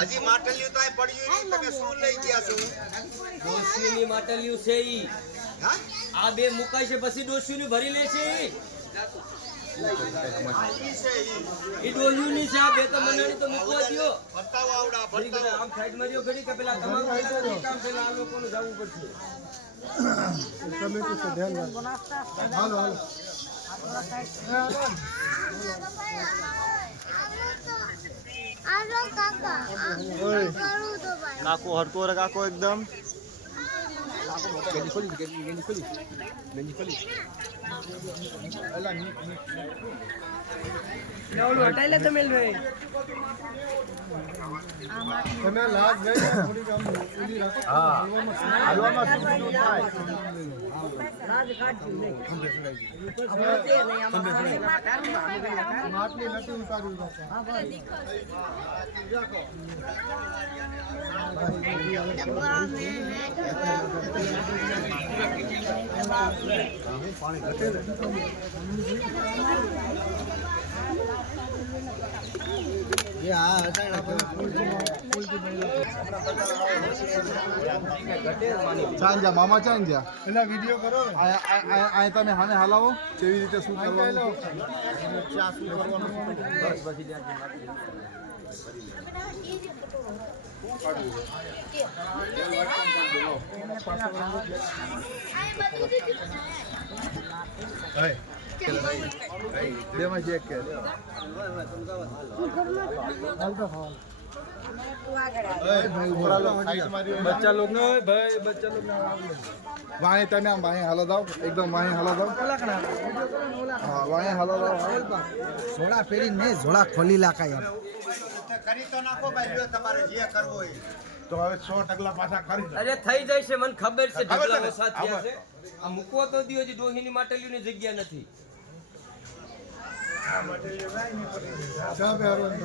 હજી માટલિયું તો આ પડ્યું તમે શું લઈ ગયા છો? ડોસીની માટલિયું છે ઈ. હા આ બે મુકાય છે પછી ડોસીની ભરી લે છે ઈ. ઈ ડોસીની છે આ બે તો મનાણી તો મૂકવા દ્યો. બતાવો આવડા બતાવો. આમ સાઈડ માં રહ્યો ઘડી કે પેલા તમારું પેલા કામ પેલા આ લોકોનું જવું પડશે. કમિટી સે ધ્યાન હાલો હાલો કાકો હરતો રે કાકો એકદમ તમે લાગ ગઈ થોડી કામ ઉડી રાખો હા હાલવામાં સુધીનું થાય માટલી નથી ઉતાર્યું ચાંજા મામા ચાંજા એના વિડિયો કરો આ તમે હાને હલાવો કેવી રીતે શું કરવાનું ચા શું કરવાનું બસ પછી બેમાં ચેક કે बच्चा लोग ना भाई बच्चा लोग वहाँ तने हम वहाँ हला दाओ एकदम वहाँ हला दाओ हाँ वहाँ हला दाओ झोड़ा पेरी नहीं झोड़ा खोली लाका यार કરી તો નાખો ભાઈ જો તમારે જે કરવો હોય તો હવે 100 ટકલા પાછા કરી દો અરે થઈ જાય છે મને ખબર છે ઢગલા વરસાદ થયા છે આ મૂકવો તો દિયો જે ડોહીની માટલીઓની જગ્યા નથી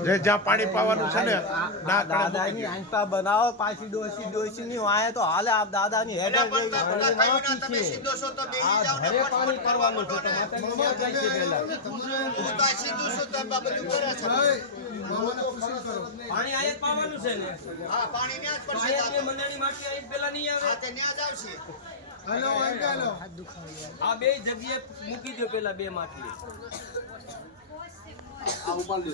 જે જ્યાં પાણી પાવાનું છે ને ના દાદાની આંટા બનાવો પાછી ડોસી ની વાય તો હાલે આપ દાદાની હેડર જેવી તમે સીધો છો તો બેહી જાવ ને પાણી કરવાનું છે તો માટલી ક્યાં જાય છે પહેલા હું તો આ સીધું છું તમે બધું કરે છે પાણી આયે પાવાનું છે ને હા પાણી ન્યા જ પડશે આયે બે મનાની માટલી આયે પેલા નહીં આવે હા તે ન્યા જ આવશે હેલો હેલો આ બે જગ્યાએ મૂકી દો પેલા બે માટલી આ ઉપાડ લે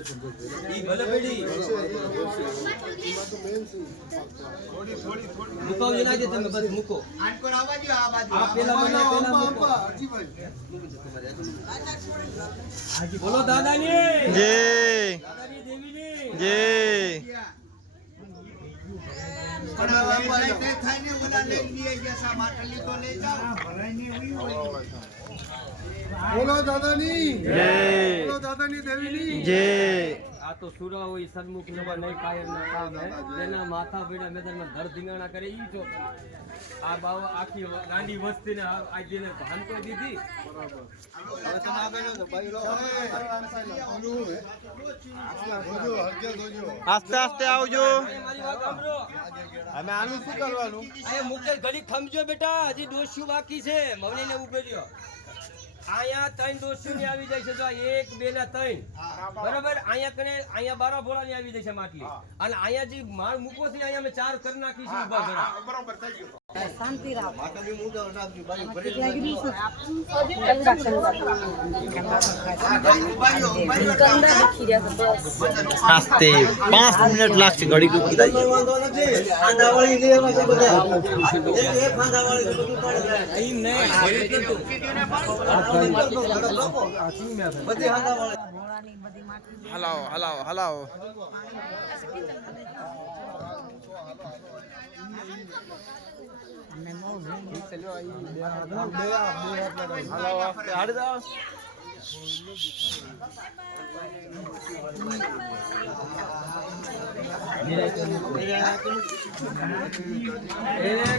ઈ ભલે પડી મૂકો એના જે તમે બસ મૂકો આન પર આવવા દો આ બાજુ આ પેલા મને પેલા મૂકો હાજી બોલો દાદાની જય દાદાની દેવીની જય પણ આ લઈ થાય ને ઓલા લઈ લઈ ગયા માટલી તો લઈ જાઓ બોલો દાદાની જય બોલો દાદાની દેવીની જય આ તો સુરા હોય સન્મુખ નવા નહીં કાયર ના કામ હે તેના માથા ભીડા મેદાનમાં ધર ધીંગાણા કરે ઈ જો આ બાવા આખી ગાંડી વસ્તીને આજેને ભાન તો દીધી આસ્તે આસ્તે આવજો મારી વાત સાંભળો અમે આનું શું કરવાનું આ મુકેશ ઘડી ખમજો બેટા હજી ડોસ્યું બાકી છે મવનીને ઉભો રહ્યો આયા ત્રણ ડોસ્યુની આવી જાય છે જો 1 2 ને 3 બરાબર અહીંયા બારા ભોળાની આવી જાય છે માટલી અને અહીંયા જે માળ મૂકો છે અહીંયા અમે 4 કરી નાખી છે ઉભા ઘણા બરોબર થઈ ગયું शांति राख આસ્તે 5 મિનિટ લાગશે ઘડી કૂકી હલાવો હલાવો હલાવો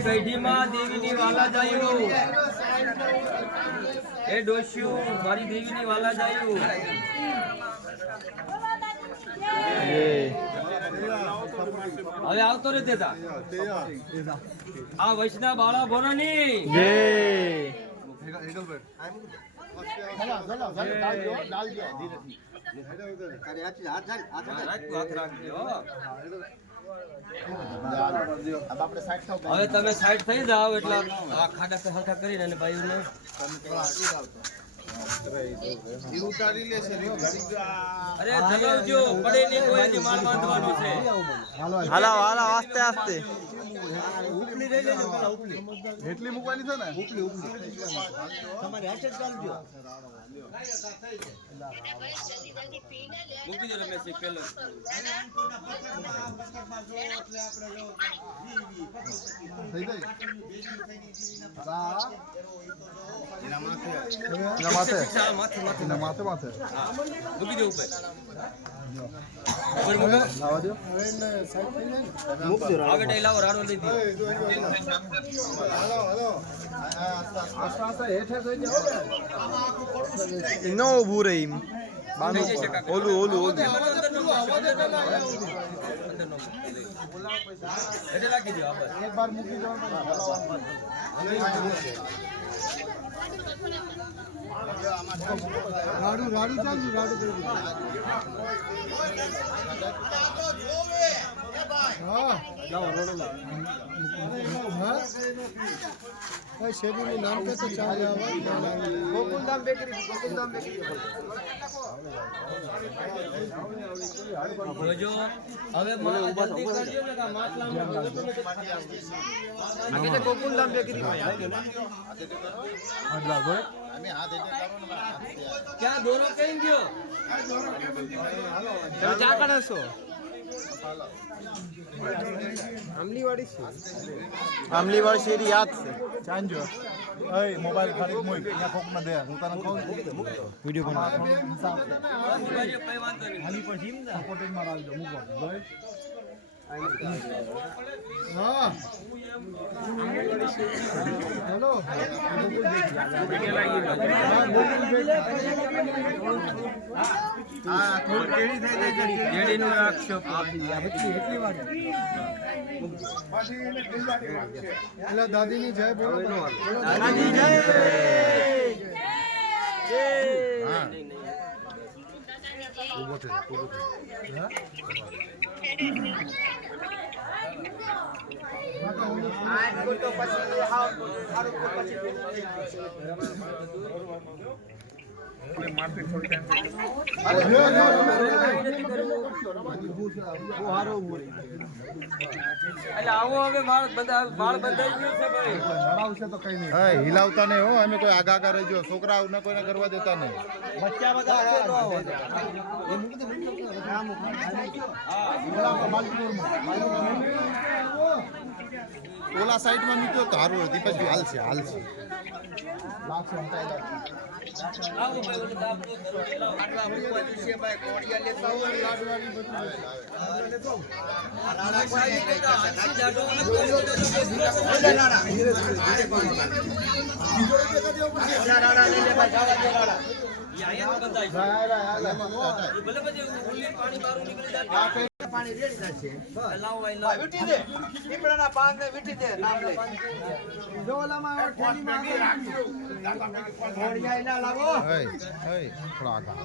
ગઈઢીમાં દેવીની વાલા જાયું એ ડોસ્યું મારી દેવીની વાલા જાયું હવે આવતો રે દેતા આ વૈષ્ણવ બાળા ભોરાની જય હાથ રાખજો. હવે તમે સાઈડ થઈ જાઓ એટલે આ ખાડા पे હરખા કરીને અને ભાઈઓને અરે જગાવજો, પડે નહીં કોઈ, હજી માલ બાંધવાનો છે. હાલો હાલો આસ્તે આસ્તે એટલી મૂકવાની છે ને મૂકી દો રમેશજી પેલો. થઈ જાય એના માથે ચાલ, માથે માથે એના માથે માથે હા, મૂકી દો ઉપર. લાવા દો આગળ ડાઈ લાવો, રાડો લઈ દો. ન ઊભું રહી થઈ જશે કાકા. ઓલું ઓલું ઓલું અંદર નો મૂકશો, અંદર નો મૂકશો. એટલે રાખી દો આ બસ. એક બાર મૂકી દો રાડું રાડું ચાલુ રાડું કરી હા હા શેરીનું નામ કે તો ચાલે ગોકુલધામ બેકરી જોજો હવે જલ્દી કરજો ને કા માટલામાં ગોકુલધામ બેકરી ક્યાં દોરો કઈ ગયો? તમે ચા કાઢો છો આમલીવાડી શેરી યાદ છે ચાંજો એ મોબાઈલ ખાલી મૂક અહીંયા કોક માં દે હું તને કહું વિડિયો બનાવ હિસાબ કઈ વાંધો નહીં. આની પર જીમ ને સપોર્ટિંગ માં રાખજો મૂકો જોઈ હા હેલો હા થોડી કેડી થઈ જાય જેડીનું રાખશો. એટલી વાર એટલે દાદીની જય બોલો દાદાની જય એટલે આવો હવે બાળ બંધાઈ ગયું છે ભાઈ. લડાવશે તો કઈ નહીં હા હિલાવતા નહીં હો અમે કોઈ આગા આગા રહેજો છોકરાઓને કોઈને કરવા દેતા નહીં બચ્ચા બધા ઓલા સાઈડમાં મૂક્યો તો હારું હતી પછી હાલશે હાલશે લાગશે આવો ભાઈ ઓલું દાબો ધરો લાવો. આટલા મૂકવાની છે ભાઈ, કોડિયા લેતા હોય લાડવાની બધું રાણા કોઈ આ જાડો અને રાણા રાણા લઈ લે ભાઈ, જાડા દે રાણા. અહીંયા બંધાય છે. એ ભલે પછી ઉલ્લી પાણી બહાર નીકળી જાય. પાણી રેડી જશે. લાવો ભાઈ લાવો. વીટી દે, લીમડાના પાનને વીટી દે, નામ લે. કોડિયા ના લાવો. હે હે થોડા આગા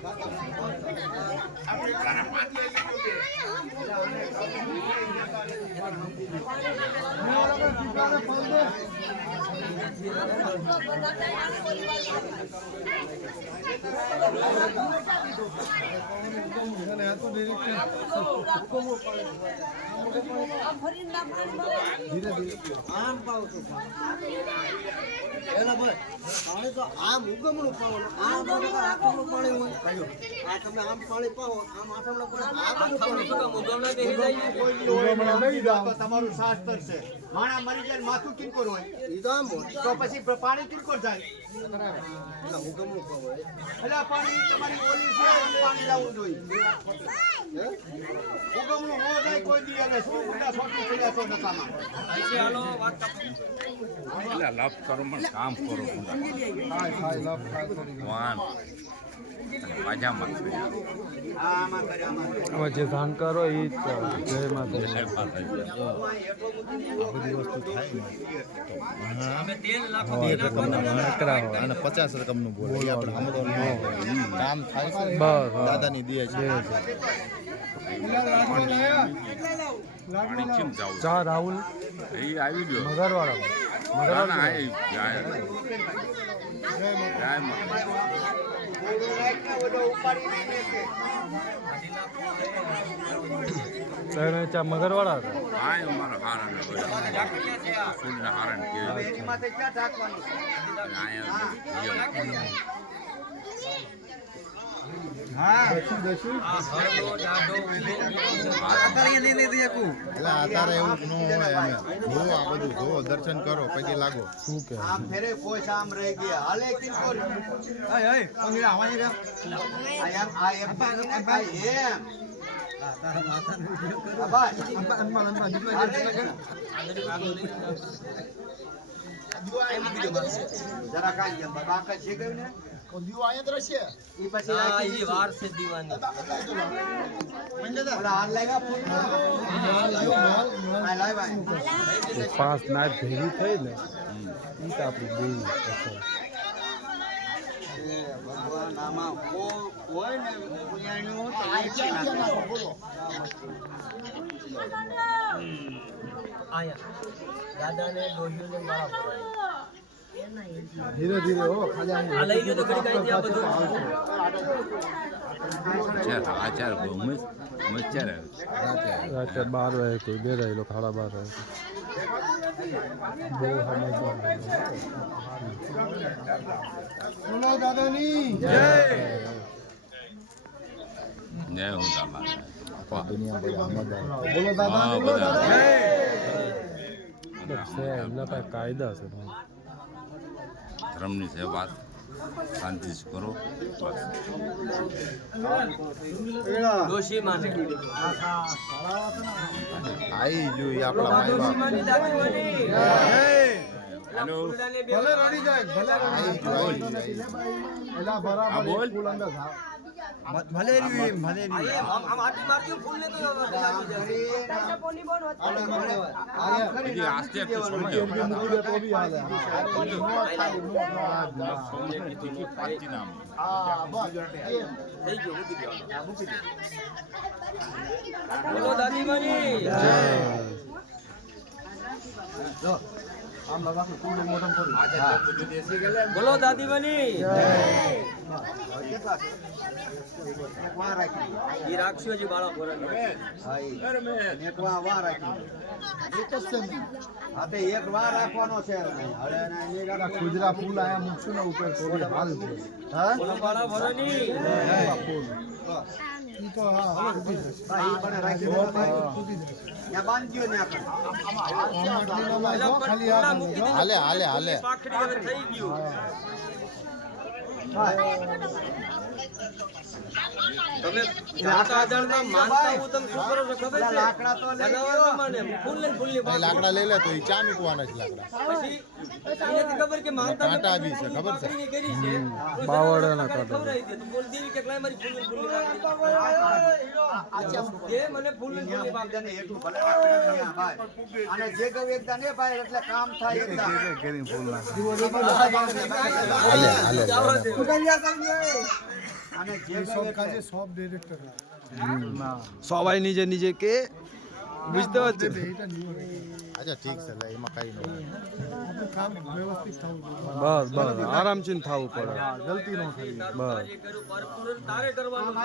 આમ પાવ તો એલા ભાઈ પાણી તો આમ ઉગમણું પાવાનું આમ આઠમણું પાણી હોય આ તમે આમ પાણી પાવો આમ આઠમણું પાણી આ બધું પાણી મુગમણા બેસી જાય. તો તમારું શાસ્ત્ર છે. માણા મરી જાય ને માથું કિનકોર હોય ઈ તો આમ હોય તો પછી પાણી કિનકોર જાય. એલા ઉગમણું પાવો એટલે આ પાણી તમારી ઓલી છે, આમ પાણી લાવવું જોઈએ. ઉગમણું ન જાય કોઈ દી અને શું ગુંડા છોટી પડ્યા છો નકામાં. અહીંથી હાલો વાત કાપો. હાય હાય લવ ખાય થોડી પાજામાં આમાં કરે આમાં કરે. હવે જે જાણકાર હોય એ જ કરે. જય માતા અમે તેલ નાખો ઘી નાખો ને અને 50 રકમનું બોલે એ આપણે આમ તો ન હોય. કામ થાય છે બસ દાદાની દે છે પાણી કેમ જાવું ચા રાહુલ એ આવી ગયો મગરવાળા ના ના એ જાય ઓલું રાખ ને ઓલો ઉપાડીને લેશે. ચા મગરવાળા હતા. આ અમારો હારણ ફૂલના હારણ હવે કે એની માથે ક્યાં ઢાંકવાનું છે? આ હળવો દાડો ઊભો એટલે અત્યારે એવું ન હોય અમે જો આ બધું જો દર્શન કરો પછી લાગો શું કે આમ ફેરે કોઈ આમ રહી ગયા હાલે કિંકોર આ એમ ભાઈ એમ આ ભાઈ જરા કાંઈ જેમ બાકા છે ગયું ને ઈ પછી હા રાખી એ વાર છે દીવાની ઓલા હાર લાગ્યા ફૂલ આ લાય ભાઈ 5 નાઈટ ભેગી થઈ ને એ તો આપણી દેવી અસર. ભગવાન આમાં હોય ને પુણ્યાણ્યું તો વેચી નાખે. આયા દાદાને ડોહીઓને માળા ભરાય. ધીરે ધીરે હો ખાલી આમ આ લઈ ગયો તો ઘડી કાંઈ ત્યાં બધું આચાર મચ્ચાર રાતે 12 વાગે કોઈ બે રહેલો 12:30 વાગે બહુ સમજદાર દાદાની જય હું તાલા દુનિયા બધા આમદાર બોલો હા દાદા બધા છે એમના પાસે કાયદા છે ભાઈ. ધર્મની સેવા શાંતિથી કરો બસ ડોશી માને આઈ જોઈ આપણા ડોશી માયબા માની દાદી માની હેલો ફૂલડાને બે ભલે રડી જાય ભલે રડી જાય એલા હા, બરાબર બોલ. ફૂલ અંદર થાવ. આમ આટી મારજો ફૂલને તો આમ કરીને આમ કરીને હજી આસ્તે આસ્તે સમય મૂકી દે તો બી હાલે. પાંચી નામ થઈ ગયો મૂકી દો બોલો દાદી માની આમ લગાડો કુડું મોઢમ કરી. બોલો દાદી માની કેટલા છે? એક વાર રાખી એ રાખશો જી બાળા ભરાને હા એક વાર રાખી હા તે એક વાર રાખવાનો છે હવે નહીં રાખવાનો. ખુજરા ફૂલ આયા મૂકશું ને ઉપર તો બી હાલ છે. હા બોલો બાળા ભરાની ફૂલ ઈ તો હા હા, ઈ પણ રાખી દો ભાઈ. ત્યાં બાંધ્યો ને આપણે. ખાલી ફૂલડા મૂકી દીધા. હાલે હાલે હાલે પાખડી હવે થઈ ગયું તમે જાતા આદળના માનતા હું તમે શું કરો છો ખબર છે લાકડા તો લઈ જનાવર ગયો. ન માને ફૂલ ને ફૂલની અહીં બાંધો. લાકડા લઈ લે તો ઈ ચા મૂકવાના છે લાકડા પછી એને ખબર કે માનતા કાંટા બી છે, ખબર છે? પાખડીની કરી છે તો બાવળાના જનાવરને કાંટા. ખવડાવી દે. તો બોલ દેવી કે લાય મારી ફૂલની બાંધણી. જે મને ફૂલની અહીંયા બાંધણી. મૂકી દે ને એટલું ભલે રાખી દે ને ભાઈ. અને જે ગયું એકદા ને ભાઈ એટલે કામ થાય એકદા. હાલે હાલે અને જે ગયું એટલે সবাই নিজে নিজে কে বুঝতে পারছেন અચ્છા ઠીક છે લે એમાં કઈ નહીં બસ બસ આરામથી થવું પડે ગલતી ન થઈ બસ કાર્ય કર્યું ભરપૂર તારે કરવાનું છે.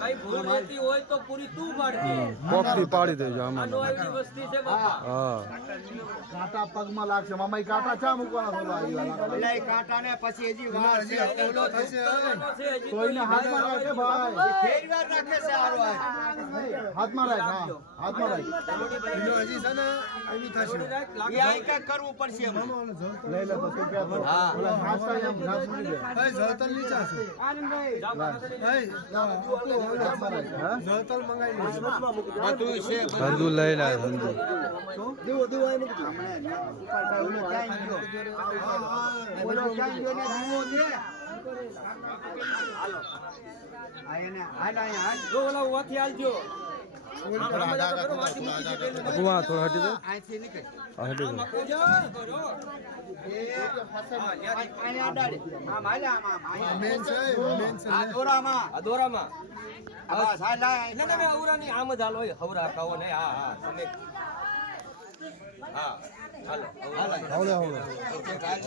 કઈ ભૂલ રહેતી હોય તો પૂરી તું પાડજે. કોકથી પાડી દેજો આમાં આનો આવી વસ્તી છે બાપા. હા કાંટા પગમાં લાગશે મામા કાંટા ચા મૂકવાના એટલે એ કાંટાને પછી હજી વાર છે. કરવાનો છે હજી તો કોઈને હાથમાં રાખે ભાઈ ફેરવાર રાખે છે હારો આ. હાથમાં રાખ હા હાથમાં રાખ એ આ કંઈક કરવું પડશે એમ. લઈ લે તો શું કે હા ઘાસ એમ ઘાસ મૂકી દે બધું છે ધંધુ લઈ લે ધંધુ હમણે ઉપર ભાઈ ઓલો ક્યાંય ગયો? ઓલો ક્યાંય ગયો ને ધુઓ છે. આ એને હાલ અહીંયા હાલ. જો ઓલા વાથી હાલજો આમ મજા તો કરો, વાથી મૂકી છે પેલું. થોડા હટી દો અહીંથી નીકળ. હટી દો આને અડાડે. આમ હાલ, આમ, આમ, અહીંયા. આ દોરામાં. આ દોરામાં આ બસ, હાલ, હાલ. ના ના હવરાની આમ જ હાલો હવરા કહો ને હા તમે હા હાલો હાવલે હાવલે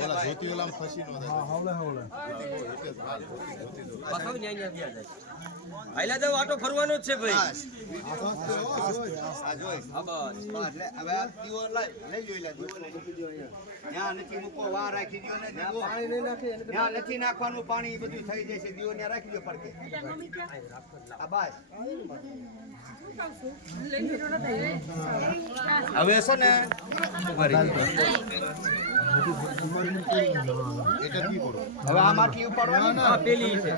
ઓલા ધોતી ઓલામાં ફસી નો થાય. હાવલે હાવલે પાછો ન્યા ન્યા જાય આયલા તો આટો ફરવાનો જ છે ભાઈ આ જોઈ. હા બસ બસ, લે, હવે આ દીવો લઈ જોઈ લે, દીવો લઈ લો. ત્યાં નથી મૂકો, વાર રાખી દ્યો ને દીવો. ત્યાં નથી નાખવાનું પાણી, એ બધું થઈ જશે. દીવો ત્યાં રાખી દો પડકે. આ બસ. હવે છે ને ઉભા રહી જાઓ. এটা কি করো? હવે આ માટલી ઉપાડવાની ને? આ પેલી છે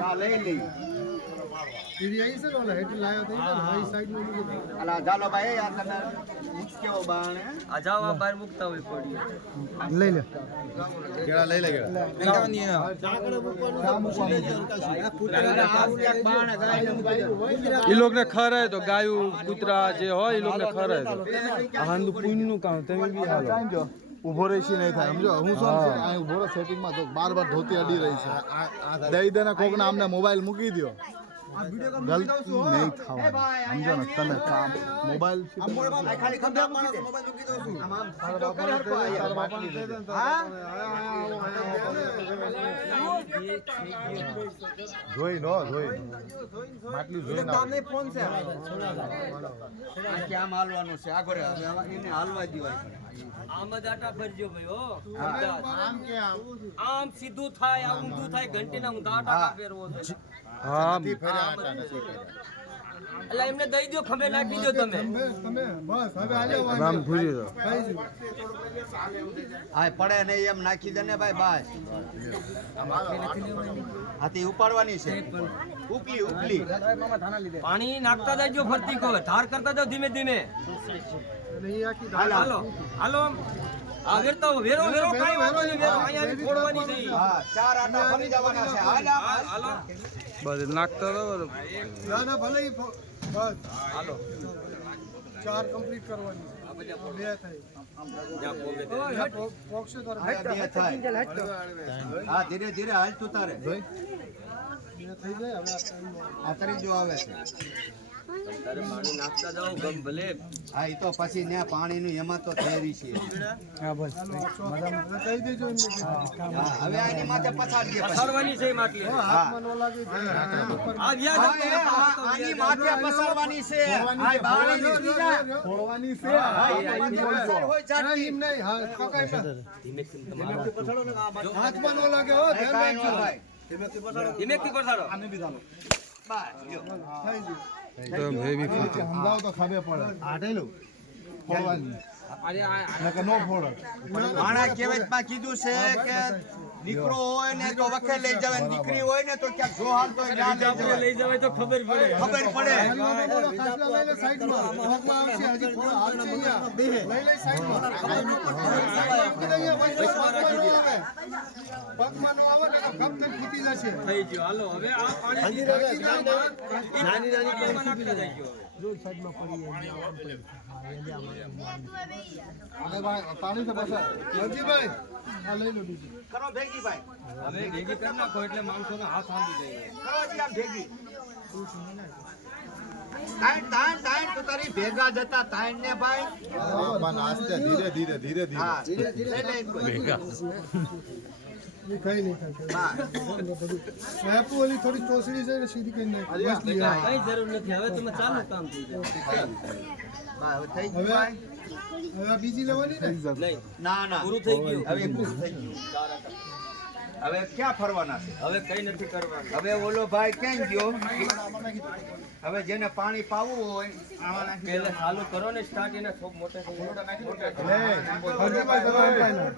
હા, લઈ લઈ. અલા ચાલો ભાઈ, આ તમે કેવો બાણે આ જાવા બહાર મૂકતા હોય પડી લઈ લે કેળા લઈ લે કેળા. એ લોકોને ખરાય તો ગાયું કૂતરા જે હોય એ લોકોને ખરાય તો આનું પુણ્યનું કામ તમે બી હાલો ઉભો રહી છે નહીં થાય સમજો હું શું છે આ ઉભો રહો સેટિંગમાં તો બાર ધોતી અડી રહી છે દઈ દેના કોકને આમને મોબાઈલ મૂકી દો ગલતી નહીં થવાનું સમજો ને તમે કામ મોબાઈલ ખાલી ખબર મૂકી દે. આમ આમ સીધો કરે હરખો આ યાર. માટલી દે. હા, જોઈ લો જોઈ માટલી જોઈ ના આ ક્યાં હાલવાનું છે? આગળ હવે એને હાલવા દેવાય. આમ જ આટા ફરજો ભાઈ હો આમ કે આમ સીધું થાય આ ઊંધું થાય ઘંટીના ઊંધા આટા ફેરવો છે હા નથી ફર્યા આટા નથી ફર્યા. એટલે એમને દઈ દો ખભે નાખી દો તમે રામ ભૂલી દો હા, પડે નહીં એમ નાખી દે ને ભાઈ. બસ હાથી ઉપાડવાની છે. ઉપલી ઉપલી. પાણી નાખતા જાજો ફરતી કો ધાર કરતા જાવ ધીમે ધીમે હાલો હાલો આ વેરતો વેરો વેરો કાઈ વાંધો નહીં વેરો અહીંયા આવી ફોડવાની છે હા, 4 આટા ફરી જવાના છે. હાલ, હાલ. હાલો બસ નાખતા રહો હાલો 4 કમ્પ્લીટ કરવાની આ બધા 2 થઈ જ્યાં પોગે તે. પોક્ષે કર બે થાય. હા, ધીરે ધીરે હાલ તું તારે. થઈ જાય હવે આ ત્રીજો આવે છે. તારે પાણી નાખતા જાવ ગમ ભલે હા, એ તો પછી ને પાણીનું એમાં તો તૈયારી છે. હા બસ મજામાં કહી દેજો એમને કે હા, હવે આની માથે પછાડીએ પછી. પસારવાની છે માટલી હા. હાથમાં ન લાગે આ વ્યાજ હા, એ આની માથે પસારવાની છે. આ બાળી દીધી જા. ફોડવાની છે હા, આની માથે પસાર હોય જાતી. એમ નહીં હા કકાઈ માં ધીમે તમારો હાથમાં ન લાગે હો એ કાંઈ ન થાય. ધીમેથી પસારો બસ, જો. થઈ ગયું એકદમ હેવી ફૂટી સમજાવ તો ખબર પડે આટેલું ફોડવાની નકર નો ફોડે માણા કહેવતમાં કીધું છે કે દીકરો હોય ને તો વખે લઈ જવાય ને દીકરી હોય ને તો ક્યાંક જોહાર તો ના લઈ જવાય. લઈ જવાય તો ખબર પડે ખબર પડે. ખાસલા લઈ લે સાઈડમાં પગમાં આવશે હજી થોડો હાલશે અહીંયા લઈ લે સાઈડમાં પગમાં નો આવે ને તો કપતર ફૂટી જશે થઈ ગયો હાલો હવે આ પાણી નાની નાની નાખતા જાય અને પાણી તો બસ હરજીભાઈ આ લઈ લો બીજું કરો ભેગી ભાઈ. હવે ભેગી કરી નાખો એટલે માણસોનો હાથ આંબી જાય કરો જી આમ ભેગી. તાણ તું તારી ભેગા જતા તાણ ને ભાઈ. પણ આસ્તે ધીરે ધીરે ધીરે ધીરે હા, લઈ લે એ કઈ નહીં થાય શેપુ ઓલી થોડી ચોસડી છે ને સીધી કરી નાખ બસ લઈ આવ. કઈ જરૂર નથી હવે તમે ચાલુ કામ થઈ જાય હા, હવે થઈ ગયું હવે ભાઈ. હવે આ બીજી લેવાની ને નહીં ના ના પૂરું થઈ ગયું હવે પૂરું થઈ ગયું. હવે ક્યાં ફરવાના છે? હવે કઈ નથી કરવાનું હવે ઓલો ભાઈ ક્યાં ગયો? હવે જેને પાણી પાવું હોય પહેલા ચાલુ કરો ને સ્ટાર્ટ એને ખૂબ મોટે હરજીભાઈ કરવા પહેલા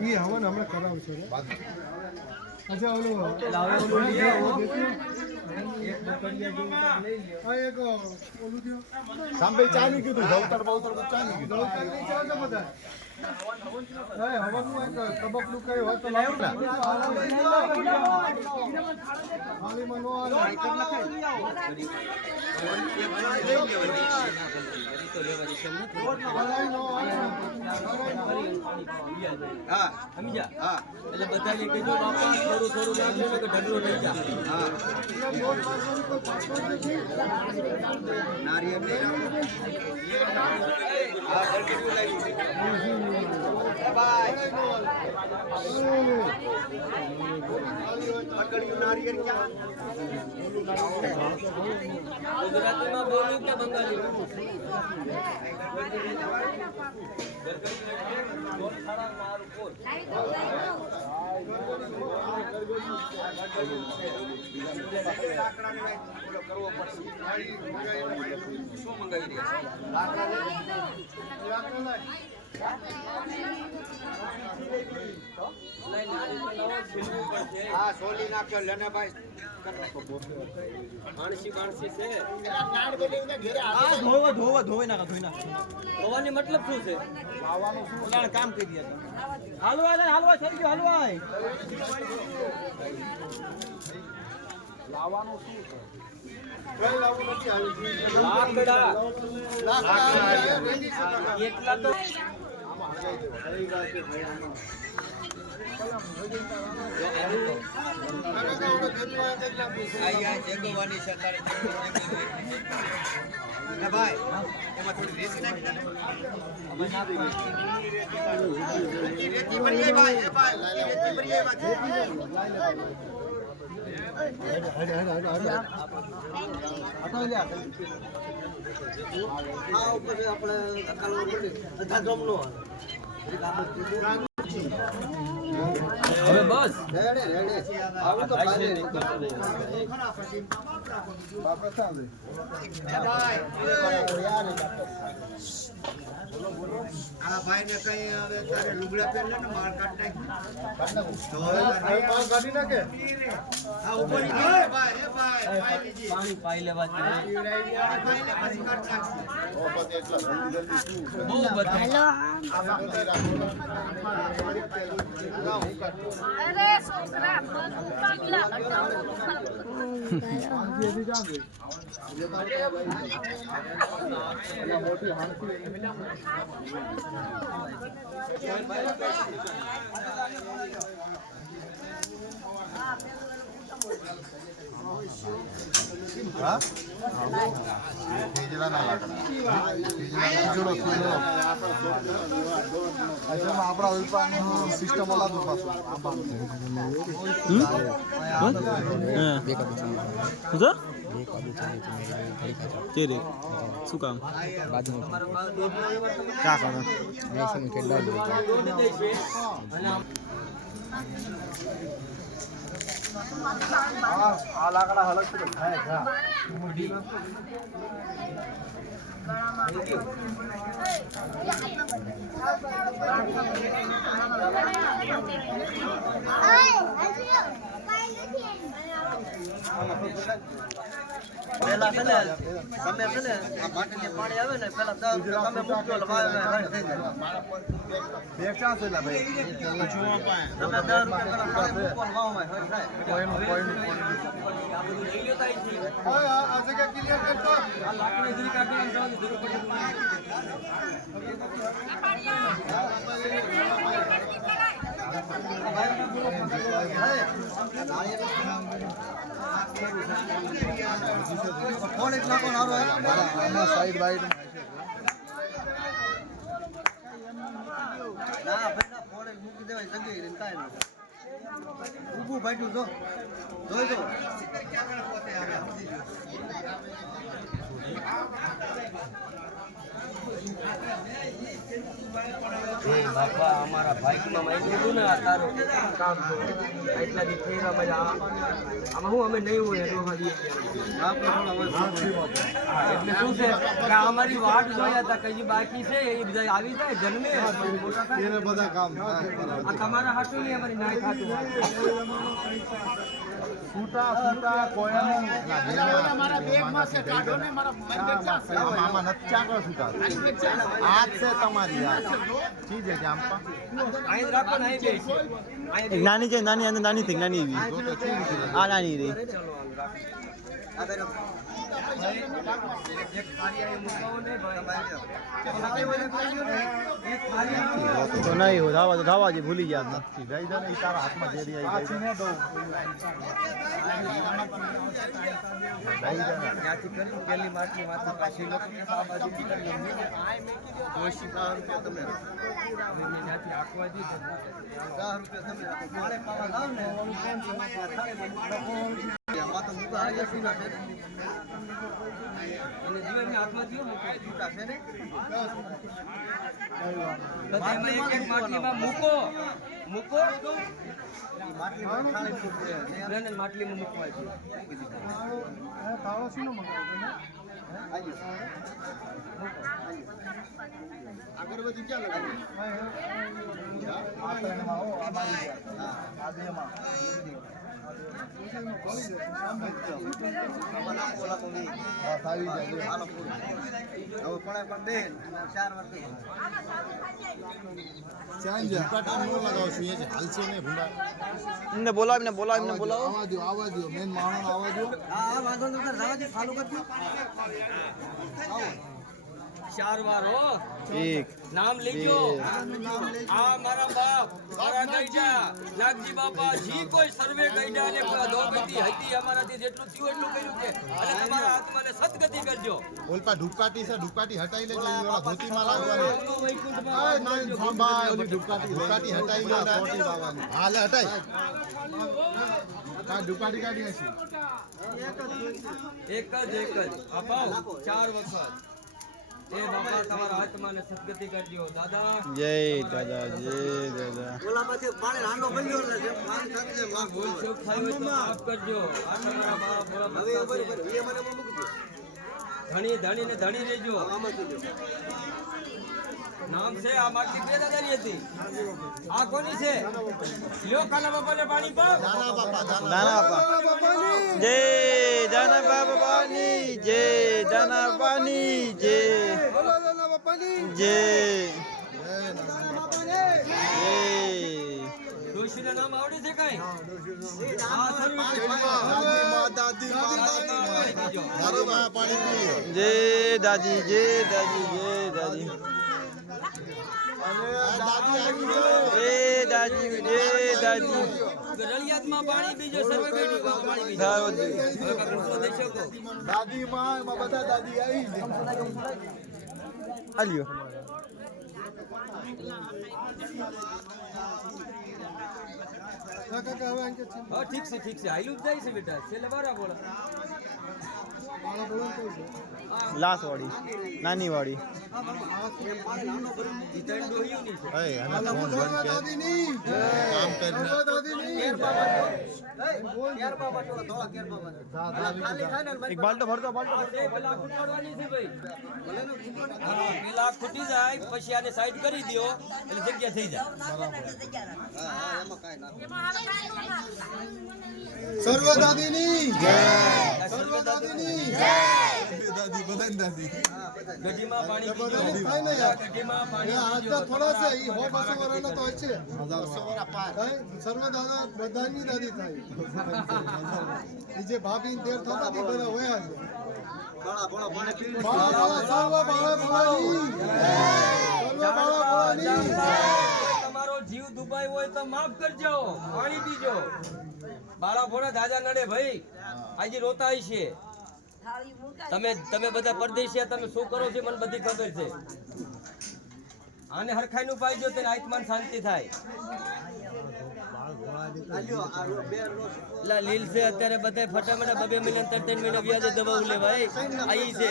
ઈ હવન હમણાં કરાવશે રે. અચ્છા ઓલો એટલે હવે ઓલું લઈ આવો સાંભળ ચાલી કીધું ગૌતર બૌતર ચાલી કીધું હા સમજ્યા હા એટલે બધાને કીધું બાપા થોડું થોડું નાખજો ને કે ઢગલો થઈ જાય હા નારિયેળ લઈ હા ગરગડીયું લઈ બાય ગરગડીયું નારિયેળ ક્યાં ગુજરાતીમાં બોલું કે બંગાળીમાં કરવો પડશે શું મંગાવી હા સોલી નાખ્યો લેને ભાઈ માણસી માણસી છે હોવાની મતલબ શું છે કામ કરી દે હાલવા થઈ ગયો હાલવા એટલા તો અહીંયા જેગવાની છે તારે ને ભાઈ એમાં થોડી રેતી નાખી દે રેતી ભરીએ ભાઈ એ ભાઈ રેતી ભરીએ ભાઈ આ ઉપર આપણે કાલવા પડે બધા ગામનો હવે બસ રેડે આવું તો ખાલી એ ભાઈ આ ભાઈ ને કઈ હવે તારે લુગડા પહેર લે ને માર કાઢ નાખ હા ઉપર ઈ ગયો ભાઈ એ ભાઈ પાઈ લીજી પાણી પાઈ લેવા પાઈ લે પછી કાઢ નાખશે બહુ બધા અરે છોકરા પગલા આપણા વિપાનું સિસ્ટમ અલગ પાછું શું કામ આ લાકડા હલક છે થાય પેલા છે ને તમે છે ને આ માટલીએ પાણી આવે ને પેલા તમે મૂકજો એટલે વાય થઈ જાય બે ક્યાં છે લા ભાઈ તમે 10 રૂપિયા પેલા પાણી મૂકવો ને વાવમાં હજ થાય કોઈનું આ જગ્યા ક્લિયર કરતો આ લાકડી જરી કાઢી જવાની જરૂર પડે ફોન એક નાખો નારો સાઈડ બાઈડ ના ભાઈ ના ફોન એક મૂકી દેવાય જગ્યાએ રહીને કાંઈ નહીં ઊભું ભાઈટું જો જોઈ જો એ બાપા અમારા ભાઈકમાં મારી લીધું ને આ તારું કામ તો એટલા દી થઈ ગયા પછી આમાં હું અમે નહીં હોય એનો હાલી એટલે શું છે કે અમારી વાટ જોયા હતા કઈ બાકી છે એ બધા આવી જાય જન્મે એને બધા કામ આ તમારા હાટું નહીં અમારી નાય ખાતું છૂટા છૂટા કોયા મારા બેગમાં છે કાઢો ને મારા મામા નથી ચાકો છૂટા આજ છે તમારી આ ચીજ છે જામપા અહીં રાખો ને અહીં બેસી એક નાની છે નાની અંદર નાની થઈ નાની એવી આ નાની રહી તો નહીં હો ધાવા જે ભૂલી ગયા નથી ગઈ દે ને તારા હાથમાં જેરી આવી ગઈ ને દો ત્યાંથી કરી પેલી માટી માથે પાછી લોકો આ બાજુ નીકળી ₹10 તમે ત્યાંથી આખવા દીધું ₹10 તમે પાણે પાવા લાવ ને આમાં તો મુકા આજે સુના છે અને જીવનની હાથમાં થયું મૂકો છૂટા છે ને બધામાં એક એક માટલીમાં મૂકો મૂકો માટલીમાં ખાલી ફૂટ છે ને માટલીમાં મૂકવા છે તાળો શું મંગાવ્યો અગરબત્તી ક્યાં લગાવી આ ત્રણમાં હો આ બેમાં બસ આવી જાય હાલો પૂરું હવે પણ બે 4 વર્ષ એમને બોલાવીને બોલાવો આવા દો મેન માણસ આવા દો હા વાંધો નહીં જવા દે ચાલુ કરજો 4 વાર હો એક નામ લેજો આ મારા બાપ મારા ગઈડા નાગજી બાપા જી કોઈ સર્વે ગઈડા ને દોગતી હતી અમારાથી જેટલું થયું એટલું કર્યું છે અને તમારા આત્માને સદગતિ કરજો ઓલપા ઢુકાટી છે ઢુકાટી હટાઈ લેજો ઈ ઓલા ધોતીમાં લાગવાની વૈકુંઠમાં ઓલી ઢુકાટી હટાઈ લો ધોતી લાવવાની હાલે હટાઈ કા ઢુકાટી કાઢી હશે એક જ અપાવ 4 વખત એ બાપા તમારા આત્માને સદગતિ કરજો દાદા જય દાદા જય દાદા ઓલા પછી પાણી હાંડો બન્યો ને જે પાણી સાથે માગ ભૂલ ચૂક થઈ હોય તો માફ કરજો આ તમારા બાપ ભોળા હવે ભક્ત છે. બરાબર એ મને મૂકી દો ધણી ને ધણી રહેજો આમાં તો નામ છે આ માટી બે દાદાની હતી આ કોની છે લ્યો કાના બાપાને પાણી પાવ દાના બાપા જય દાના બાપાની જય દાના બાપાની જય જય ડોશીના નામ આવડે છે કઈ જય દાદી જય દાદી જય દાદી જય દાદી જય દાદી રળિયાતમાં પાણી બીજો સર્વે બેઠું પાણી બીજો સારું હવે કાંઈ પૂછો દઈ શકો દાદી માં એમાં બધા દાદી આવી છે આલ્યો હા ઠીક છે હાઈલું જ જાય છે બેટા છેલ્લે બારા બોલા લાસ વાળી નાની વાળી ઈ ત્રણ ડોહીઓની છે એ અને ફોન બંધ કર કામ કરીને કેર બાબા તો ધોળા કેર બાબા ખાલી થાય ને એક બાલટો ભરતો એ પેલા ખૂટવાડવાની છે ભાઈ હા, પેલા ખૂટી જાય પછી આને સાઈડ કરી દો એટલે જગ્યા થઈ જાય હા એમાં કાઈ ના એમાં હાલ કાંઈ ન નાખતા. સર્વ દાદીની જય સર્વ દાદીની દાદી બધાની દાદી ગઢીમાં પાણી પીજો થાય ને યાર ગઢીમાં પાણી આ પીજો હાથના થોડા છે ઈ 100 200 વર્ષના તો હશે સર્વ દાદા બધાની દાદી થાય ઈ જે ભાભી ને તેર થતા તે બધા હોયા છે બાળા ભોળા પાણી પીને બાળા સર્વ બાળા ભોળાની સર્વ બાળા ભોળાની તમારો જીવ દુબાઈ હોય તો માફ કરજો પાણી પીજો બાળા ભોળા દાદા નડે ભાઈ આજે રોતા છે તમે બધા પરદેશિયા તમે શું કરો છો મને બધી ખબર છે આને હરખાઈનું પાઈજો તેને આત્માને શાંતિ થાય લા લીલ છે અત્યારે બધા ફટાફટ 2 મહિના 3 મહિના વ્યાજે દવા લેવાય આ ઈ છે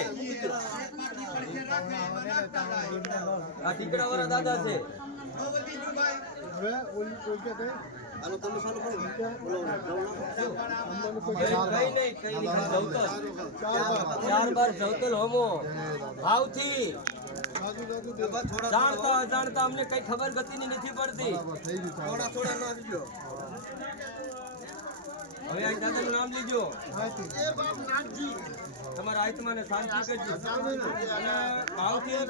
આ ટીકડા વાળા દાદા છે હાલો તમે ચાલુ કરો કઈ નહીં જવતલ 4 બાર જવતલ હોમો ભાવથી જાણતા અજાણતા અમને કઈ ખબર ગતિની નથી પડતી થોડા નાખજો હવે આ દાદાનું નામ લીજો તમારા આત્માને શાંતિ કરજો અને ભાવથી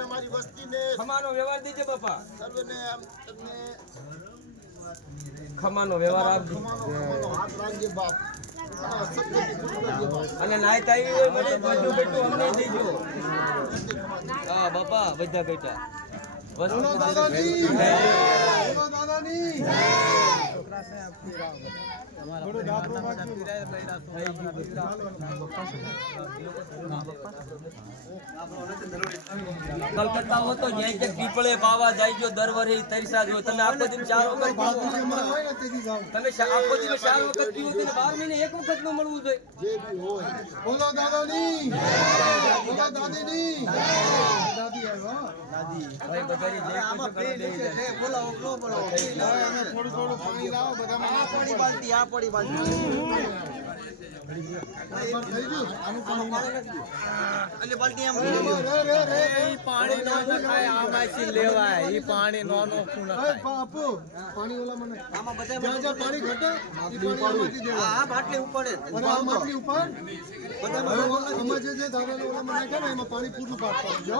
ખમાનો વ્યવહાર દીજે બાપા ખમાનો વ્યવહાર આપજો અને નાઈત આવી હોય મને બધું બેટું અમને દેજો હા બાપા બધા બેટા કલકત્તા હો તો જ્યાં કે પીપળે બાવા જાય જો દર વર્ષે તરીસા જો તમે આખો દિવસ 4 વખત તમે આખો દિવસ 4 વખત પીવો તો 12 મહિને એક વખત નું મળવું જોઈએ બોલો દાદાની બોલો દાદીની દાદી આવ્યો ભાઈ બધાની જે કશું કરે દે બોલાવો નો બોલાવો થોડું પાણી લાવો બધામાં આ પડી બાલટી થઈ ગયું આનું પાણી નાખજો એટલે બાલટી આમ પાણી નો નખાય આમાંથી લેવાય ઈ પાણી નો નખાય બાપુ પાણી ઓલા મને આમાં બધા જ્યાં પાણી ઘટે ઈ પાણી આમાંથી દેવાનું. આ બાટલી ઉપાડે અને આ માટલી ઉપર આમાં જે દાદાને ઓલામાં નાખ્યા ને એમાં પાણી પૂરું પાડવાનું જો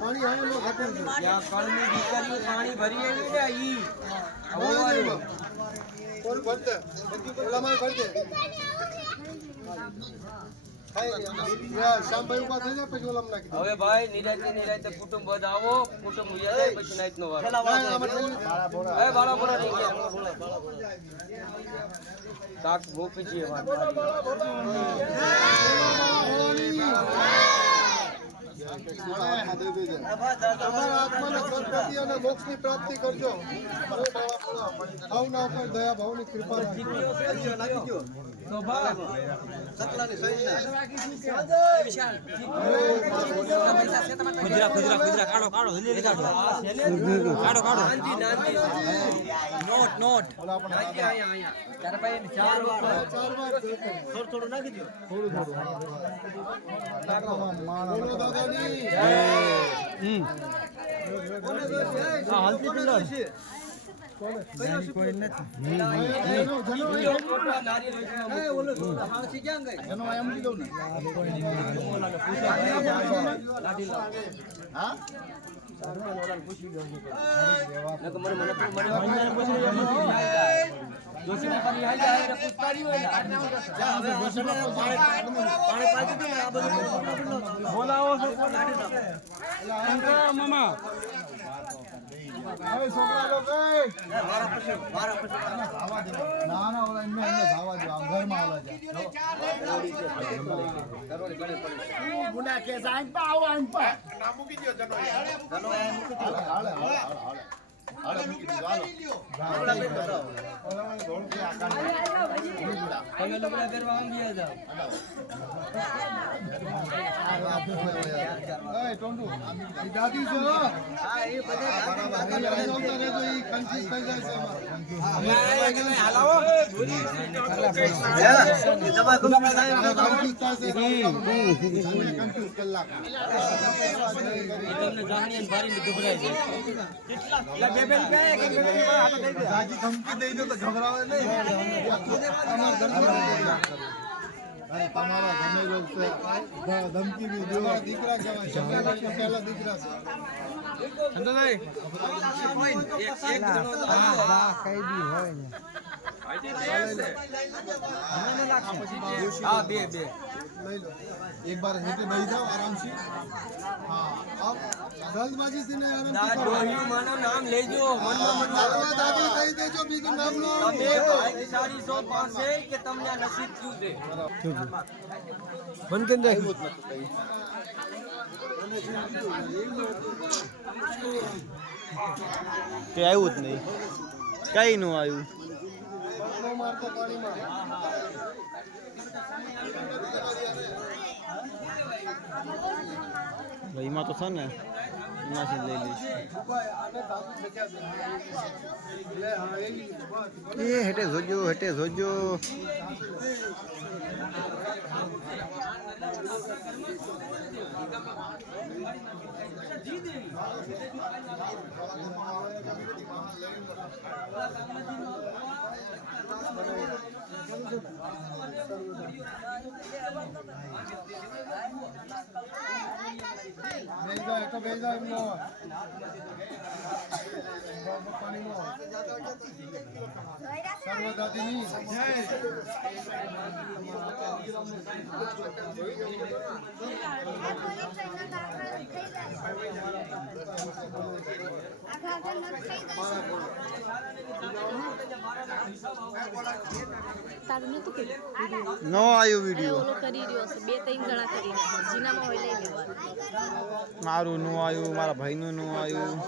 પાણી આયેલો ઘટે છે ત્યાં કળની દીકરીઓ પાણી ભરી આવી ને ઈ કોણ ભરતે ઓલામાં ભરતે શ્યામભાઈ ઉભા થઈ જાય પછી ઓલામાં નાખી હવે ભાઈ નિરાતે કુટુંબ બધા આવો કુટુંબ ઉયા જાય પછી નાઈટ નો વારો એ બાળા બોલા નહીં ગયા કાક ગોપીજી વાત તમારા આત્માને સદગતિ અને મોક્ષની પ્રાપ્તિ કરજો ભાવના ઉપર દયા ભાવની કૃપા રાખજો તો બા સકલાની સૈન્ય થોડું નાખી દો બોલો દાદાની છોકરા લોકો ના ના ઓલા એમને ધાવા દો આમ ઘરમાં આવા તમે લુગડા પહેરવા આમ ગયા જાવ દાદી છો ઈ કન્ફ્યુઝ થઈ જાય છે તમને જાણીએ ને ભારી ગભરાય છે ધમકી દઈ દો તો ઘબરાવે નહીં તમારા ગમે ધમકી બી દો દીકરા કહેવાય પહેલા દીકરા બે લઈ લો एक बार नीचे बैठ जाओ आराम से हाँ अब जल्दबाजी से नहीं आराम से करो માનું નામ લેજો દાદા દાદી કહી દેજો બીજું નામ નો તમે ભાગ્યશાળી છો પાસે કે તમને આ નસીબ થયું છે બંધ કરી રાખી કે આવ્યું જ નહીં કઈ નું આવ્યું પગ ન મારતો પાણીમાં. એમાં તો છે ને એમાંથી લઈ લઈશ એ હેઠે જોજો તારું નતું કે નો આવ્યો વિડિયો ઓલો કરી રહ્યો છે 2-3 જણા કરીને જીનામાં હોય લઈ લેવાનું મારું નો આવ્યું મારા ભાઈનું નો આવ્યું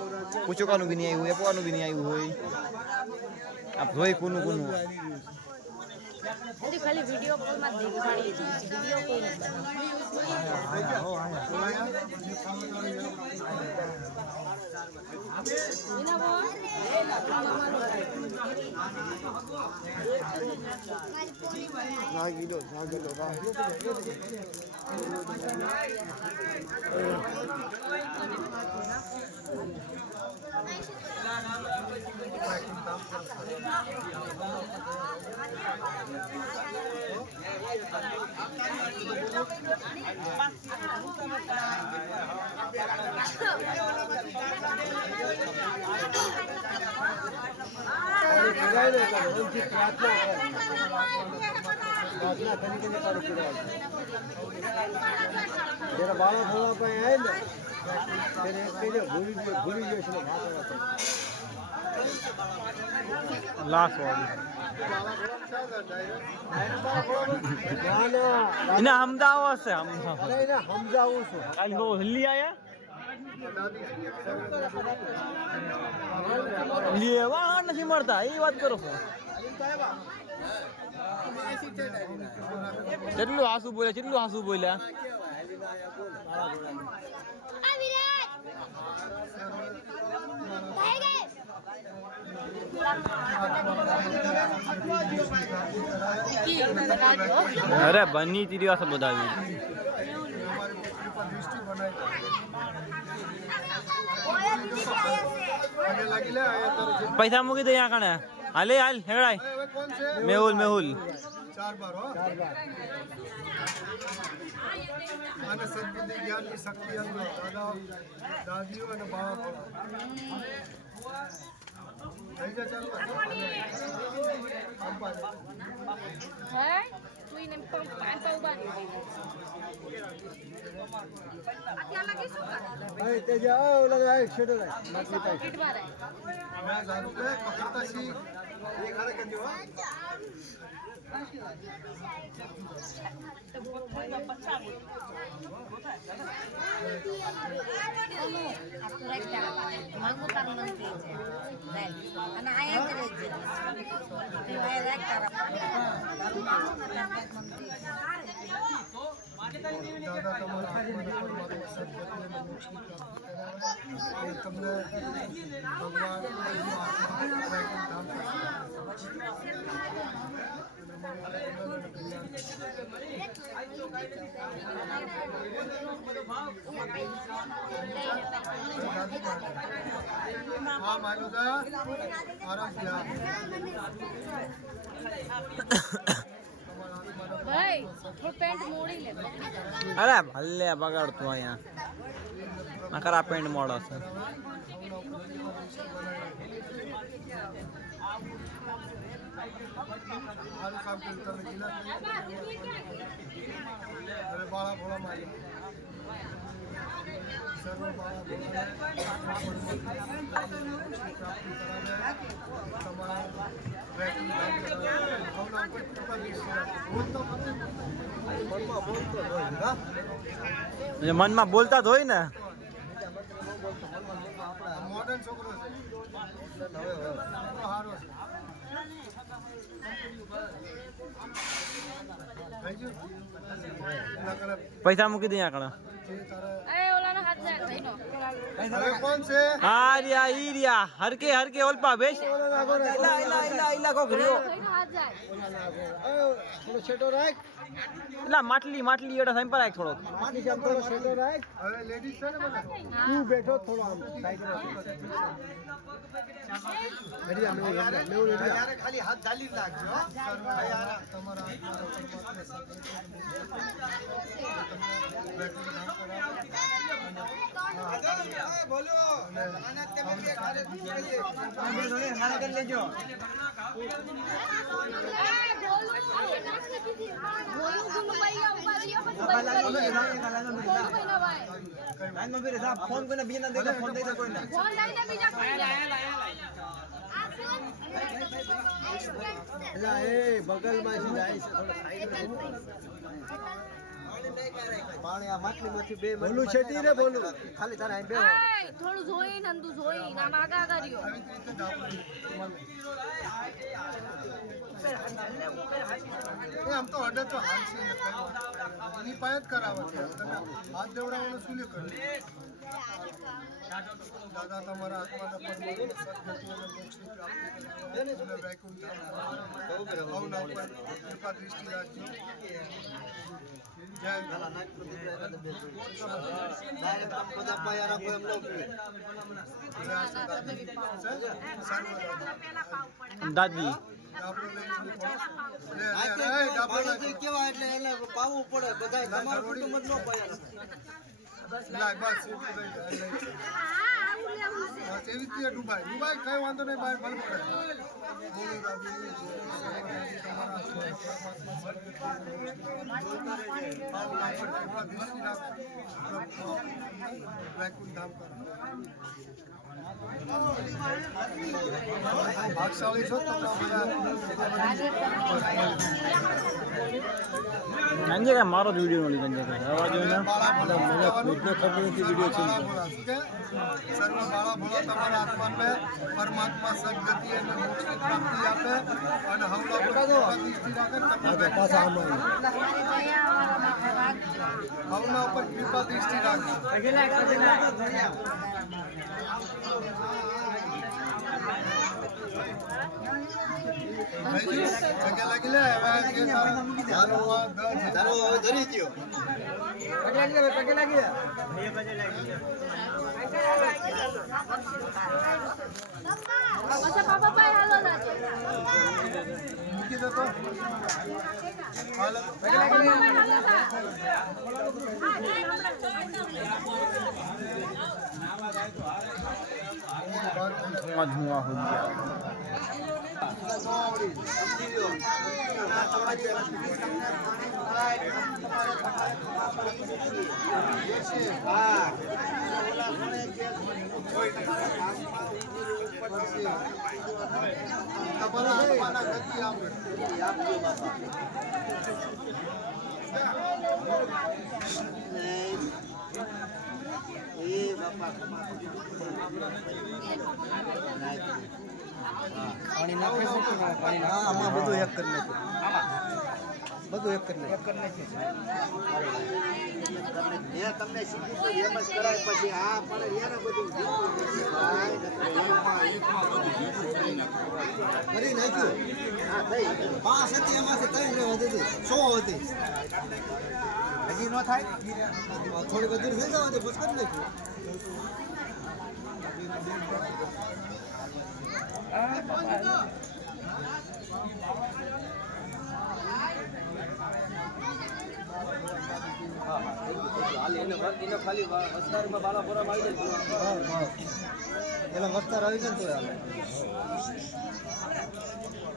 પૂછોકાનું બી નહીં આવ્યું એપવાનું બી નહીં આવ્યું હોય આ ભાઈ કોનું હજી ખાલી વિડિયો કોલમાં જ દેખાડીએ છીએ વિડિયો કોઈ નથી એના લાસ્ટ વાળી એને સમજાવો છે સમજાવું છું. કાલે બહુ હલ્લી આયા લેવા નથી મળતા એ વાત કરો છો કેટલું હાસુ બોલ્યા અરે બની તીરી વાત બતાવી પૈસા મૂકી દે અહીંયા કણે હાલ હેડાય મેહુલ 4 બાર હો. અને સદબુદ્ધિ જ્ઞાનની શક્તિ અંદર દાદીઓ અને બાળકો થઈ જાય. ચાલો હે તું એને પાંચ ઉભા આટલા લાગી શું કર તે જાઓ ઓલા છેડો લાય કિટ મારે પકડતા શીખ એ ખરે કેજો હો. માંગુ તાર મંત્રી છે અને આયા કરે છે તું આયા રાખ તારા દાદા તમારા આત્માને પરમાત્મા સદગતિને મોક્ષની પ્રાપ્તિ કરાવે. એ તમને ભગવાન ધામ હા માનો દા આરામ ભાઈ થોડું પેન્ટ મોડી લે અરે ભલે બગાડતું અહીંયા નકર આ પેન્ટ મોડો છે સારું કામ કર્યું તમે ગીલા અરે બાળા ભોળા મારી સર્વ બાળા મનમાં બોલતા જ હોય ને મોડર્ન છોકરો છે સારો છે પૈસા મૂકી દે આગળ એ ઓલાનો હાથ જાય ભાઈનો કોણ છે હા રિયા ઈ રિયા હરકે હરકે ઓલપા બેસ ઇલા કો ઘર્યો ભાઈનો હાથ જાય થોડો છેટો રાખ ઇલા માટલી એડા સાઈમ પર રાખ થોડો થોડો છેટો રાખ હવે લેડીઝ છે ને બધા તું બેઠો થોડો આમ સાઈડમાં ખાલી હાથ ચાલી નાખજો તમારા બોલો લેજો ફોન કોઈને બીજા દે ફોન દઈ દે કોઈને ફોન લઈને બીજા એ બગલમાં છે જાય છે થોડો પાણી આ માટલીમાંથી બે બોલું છેટી રે બોલું ખાલી તારે અહીં બે થોડું જોઈ નંદુ જોઈ ના માગા કર્યો આમ તો ઓર્ડર તો હાલ છે એની પાયત કરાવે છે તમે હાથ દેવડાવવાનું શું લે કરો દાદા તમારા આત્માના પરમાત્મા સદગતિઓને મોક્ષની પ્રાપ્તિ કરે વૈકુંઠ ભાવના ઉપર કૃપા દૃષ્ટિ રાખજો જય બધા પાયા રાખો એમ લોકો દાદી કેવા એટલે પાવું પડે બધા તમારું કુટુંબ જ ન પાયા બસ તેવી રીતે ડુબાઈ કઈ વાંધો નહીં બહાર ભલે પડે ભાગશાળી છો ગંજે કા મારો જ વિડિયો નોલી ગંજે કા આવા જો ને મને ખુદને ખબર નથી વિડિયો છે સર્વ બાળા ભોળા તમારા આત્માને પરમાત્મા સદગતિ અને મોક્ષની પ્રાપ્તિ આપે અને હવલા પર દૃષ્ટિ રાખે તમને પાછા આમાં હવલા ઉપર કૃપા દૃષ્ટિ રાખે જગ્યા લાગી લે હવે કે તારો ધરી ગયો પગે લાગી પાપા પાય હાલો ના મૂકી દો તો હાલો પગે ધુઆ હો ગયા પાણી નાખે છે કે પાણી આમાં બધું એક કરી નાખ્યું બધું એક કરી નાખ્યું તમને શીખી એમ જ કરાય પછી આ પણ યાર બધું કરી નાખ્યું હા થઈ 5 હતી એમાંથી 3 રહેવા દીધી 100 હતી હજી નો થાય થોડી બધું થઈ જવા દે પછી કરી નાખ્યું ખાલી વસ્તારમાં બાલા ભરવામાં આવી જાય એલા વસ્તાર આવી જાય ને તો